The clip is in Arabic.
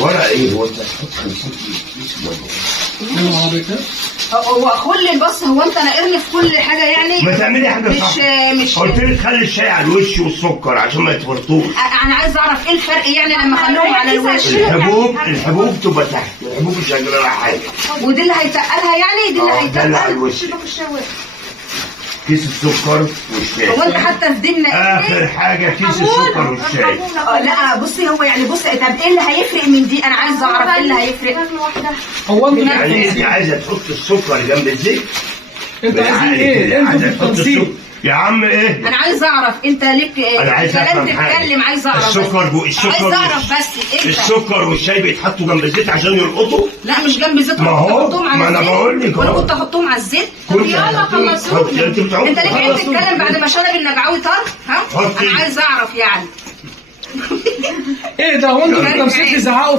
ورق ايه هو؟ انت هتحط 50 كيس هو كل بص، هو انت ناقرني في كل حاجه يعني. ما تعملي حاجه صح. مش قلت لك خلي الشاي على الوش والسكر عشان ما يتفرطوش. انا عايز اعرف ايه الفرق يعني لما اخليهم على الوش. الحبوب تبقى تحت، الحبوب مش هيجرى حاجه. ودي اللي هيتقلها يعني، دي اللي هيتقل. ده اللي على الوش. كيس السكر والشاي. هو انت حتى في دمنا اخر حاجه كيس السكر والشاي. لا بصي، هو يعني بصي، طب ايه اللي هيفرق من دي؟ انا عايز اعرف ايه اللي هيفرق. هو انت يعني انت عايزه تحط السكر جنب الزيت؟ انت عايزين ايه؟ انتوا في التنسيق يا عم ايه؟ انا عايز اعرف انت ليك انا عايز افهم تتكلم. عايز اعرف السكر عايز اعرف بس انت السكر والشاي بيتحطوا جنب الزيت عشان يلقطوا؟ لا مش جنب الزيت. ما هو احطهم على ما انا الزيت. بقول لك وانا كنت احطهم على الزيت. طب يلا خلصوني. انت ليه جاي تتكلم بعد ما شرب النجعوي طار؟ ها؟ انا عايز اعرف يعني. ايه ده؟ هو انتوا في التنسيق تزعقوا